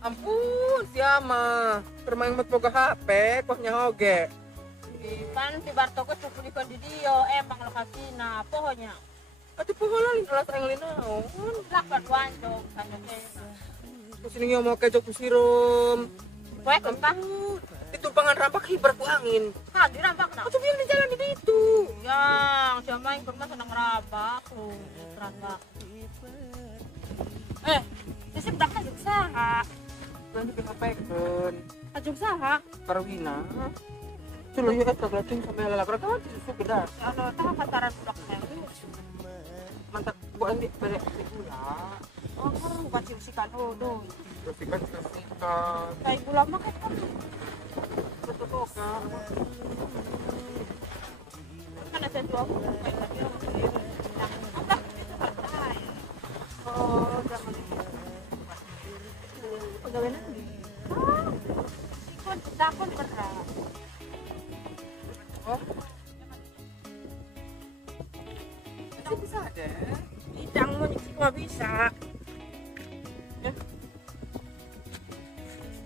Ampun, siapa? Bermain mat boga HP, kok nyahoge. Kan si Barto ko cukulikan di dia, emang lokasi na pohonnya. Ati pohola lin alas ang linaw. Lakat wancong, kanya kena. Terus ini mau kejok kusirom. Kue kentah, Ditumpangan rampak hibar ku angin. ha dirampak na. Aku bilang di jalan di itu. Yang siapa yang pernah senang merabak, serabak. Sisip dak kajuk saha, Nanti kita peken. kajuk saha. Karwina. Sulo yuk eta glating sampai lalakra kan susu geda. Ano tahu kataran budak heru. Mantap buat di balik gula. Oh, bukan siksikan hodo. Terus kan. Kayak gula makan kan. Betul kan. Kan ada dua kayak tadi orang sendiri. Apa? Itu partai. Oh, jangan itu. Pegawai nanti. Ikut takut berat. Oh. Itu bisa ada. Bidang mau nyiksi kok bisa.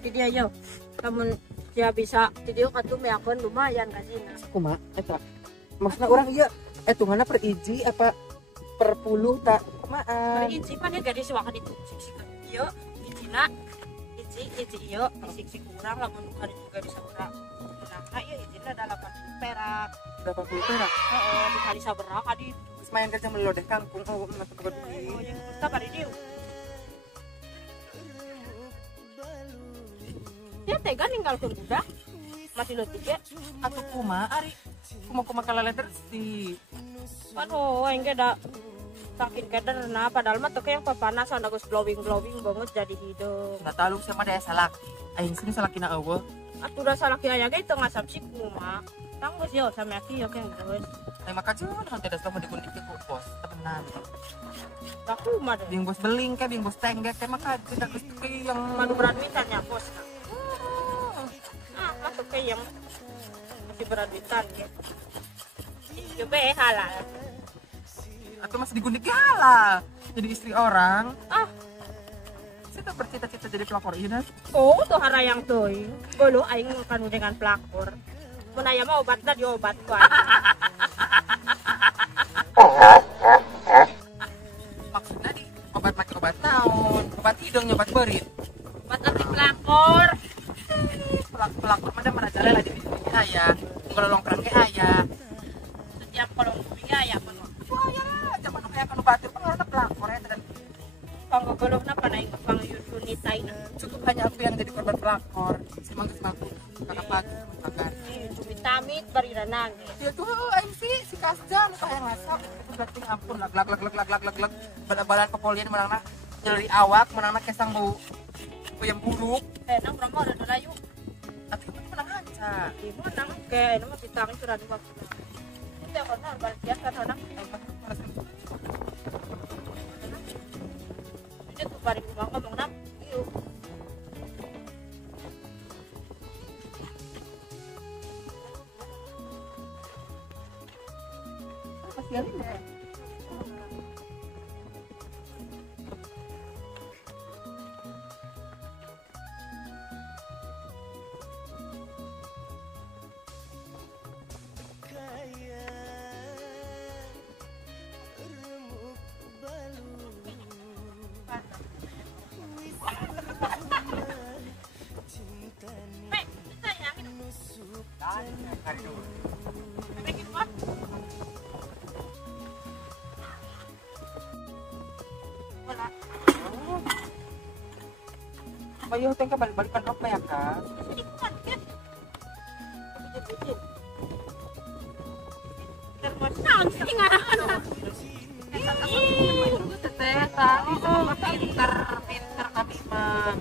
Jadi ayo, kamu dia bisa video katum ya kan lumayan kasihnya. Kuma eta. Maksudnya orang iya etungana per iji apa per puluh tak kumaan. Iji pan ya gadis wakan itu siksikan. Yo, ijina, iji yo, disiksi kurang lamun bukan juga bisa kurang. Nah, iya ijina ada 80 perak. 80 perak. Heeh, dikali sabaraha kadi. Terus main kerja melodeh kangkung oh masuk ke Oh, yang kita kali dia. Ya tega ninggalkan budak. Masih lo tiga. Atau kuma ari kuma kalale tersi. Aduh, enggak ada saking keder nah padahal mah tuh yang papanasan agus glowing banget jadi hidung. Nggak tahu siapa daya salak. Aing sini salakina eueuh. Aku udah salah kaya itu ngasap sih kuma. Tanggus yo sama aki yo yang terus. Ay makajun nanti ada sama dikundik ke bos temenan. Aku mah deh. Bing bos beling kayak bing bos tenggek kayak makajun aku tuh yang Manu berat witannya bos. Masuk ke yang masih berat witan ya. Coba halal. atau masih digundik galah jadi istri orang. Saya tak bercita-cita jadi pelakor ini. Oh, tuh hara yang tuh. Bolo aing kan dengan pelakor. Menaya mah obat dah diobat kan. Maksudnya di obat pakai obat tahun, obat hidung, obat berit. Obat anti pelakor. Pelakor mana merajalela lagi di sini ayah. Kalau longkrang ke ayah. Setiap kolong bumi ayah pun. Wah ya, zaman kayak kan obat itu pengaruh pelakor ya dan Panggolong na panay pang unitay na. cukup hanya aku yang jadi korban pelakor. Semangat kakak pagi makan. Sumitamit barira nangis. Dia tuh aing si Kasja muka yang ngasak itu berarti ampun lag bala-balan kepolisian menangna nyeri awak menangna kesang bau yang buruk. Nang urang mah ada dalayu. Tapi itu menang aja. Ibu nang ke anu mah ditangis sudah di waktu. Itu kan har balik biasa anak. Itu tuh bari rumah ngomong nang. Yuk. Kasihan deh. Aduh. Bikin apa? Wala. Bayo tengka balik-balikan apa ya kak? Sini kuman kan. Bikin. Terus sini ngarahan. Teteh tadi semua pinter kami mah.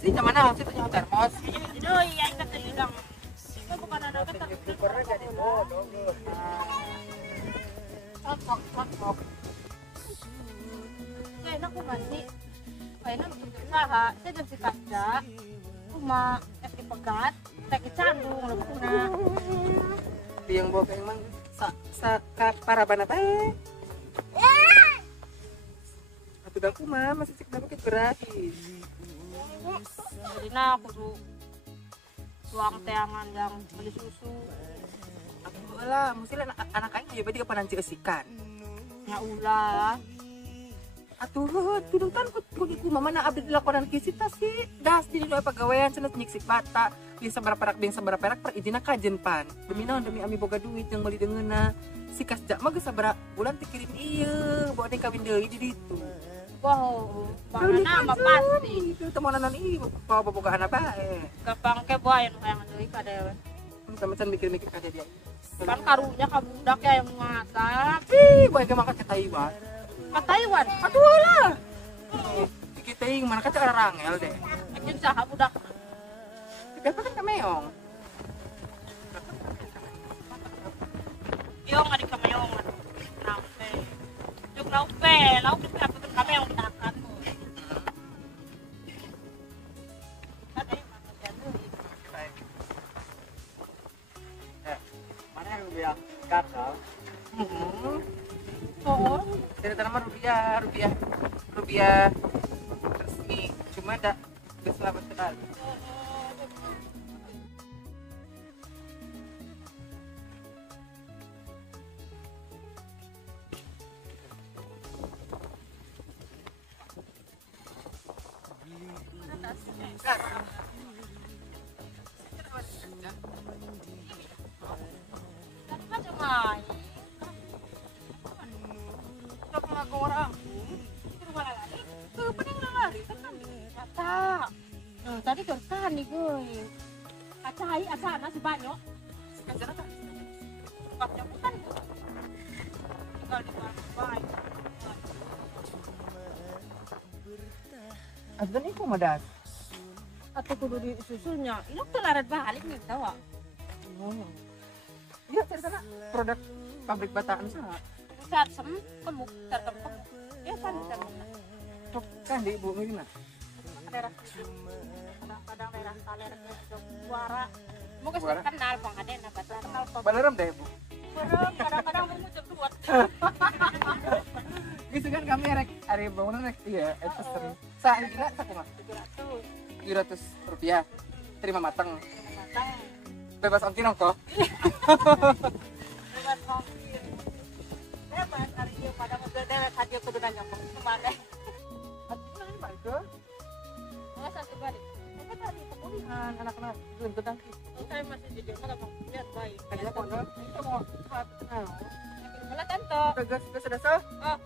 Sih zaman now sih punya termos. Aduh, iya ingat tadi dong. Itu bukan ada kata. Cocok. Kaya enak ko mandi. Kaya na usaha. Saya jam si Kasda. Kuma esti pegat. Saya kecandung. Lalu na. Yang bawa emang sa para bana teh. Atuh dang kumaha masih cek nama kita gratis. Jadi na aku tuh tuang teangan yang beli susu. Aku lah, mesti anak aing juga dia pernah ceusikan. Ya ulah. Atuh, tudung tan ku mama na abdi lakonan kisita sih. Das di dino pagawean cenah nyiksik bata. Biasa berapa perak per izina kajen pan. Demi naon demi ami boga duit yang beli dengeuna. Si Kasda mah geus sabaraha bulan dikirim ieu, bawa ning kawin deui di ditu. Wow, mana mah pasti. Itu temenanan ieu bawa boga anak bae. Gampang ke boy anu hayang deui ka dewe. Sama-sama mikir-mikir ka dia. Kan karunya ka budak ya yang masak. Ih, boy ke makan ke Taiwan. Ka Taiwan. Aduh lah. Kita yang mana kata orang rangel deh. Anjeun saha budak. Dapat kan kameong. Yo ngadi kamayong. Naupe. Juk laupe, laupe apa kamayong dakat. Ada mana jatuh. Mana yang bilang kakak? Oh, Dari tanaman rupiah resmi. Cuma ada selamat sekali. macam main. Udah pengaku orang. Itu mana lagi? Pening lari. Kata. Nah, tadi kersan nih gue. Acai asana si banyak. Sekarang kan. Tempatnya bukan. Tinggal di mana baik. Azan itu madas. Atau kudu di susulnya. Ini tuh larat balik nih tahu. Iya, sana produk pabrik bataan sana. Saat sem kamu terkempang. Ya kan terkempang. Kan di ibu ini mah. Daerah kadang-kadang daerah taler suara. Mau Suara? kenal bang ada yang dapat kenal kok. Balerem deh ibu. Berem kadang-kadang mau jam 2. Gitu kan kami rek hari bangunan rek iya itu sering. Sa gila saku mah. 700 rupiah. Terima matang. Matang. Bebas ongkir kok. Bebas ongkir. Bebas hari ini pada mobil dewek hadiah kudu nanya kemana. Hati ini Pak itu. Enggak satu balik. Apa tadi pemulihan anak-anak belum tentang Oh, saya masih jujur mah gampang lihat baik. kayaknya kono itu mau kenal. Malah tante. Gas ada sah. Oh,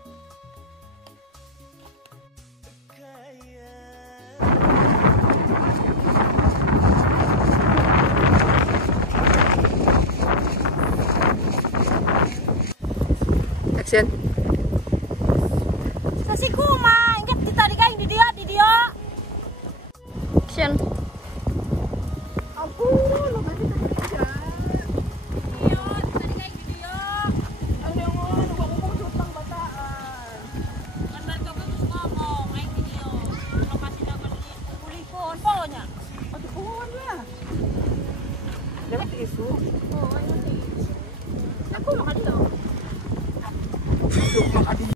Action. kasih kuma, ingat kita di dia. Action. Ampun, lo berarti kerja. Iya, tadi kayak di dia. Ada yang ngomong tentang bataan. Kan dari kau terus ngomong, kayak di dia. Lokasi dapat di kulikon, pokoknya. Aduh, kawan lah. Jangan isu. Oh, ini sih. Aku makan dulu. Aduh, mak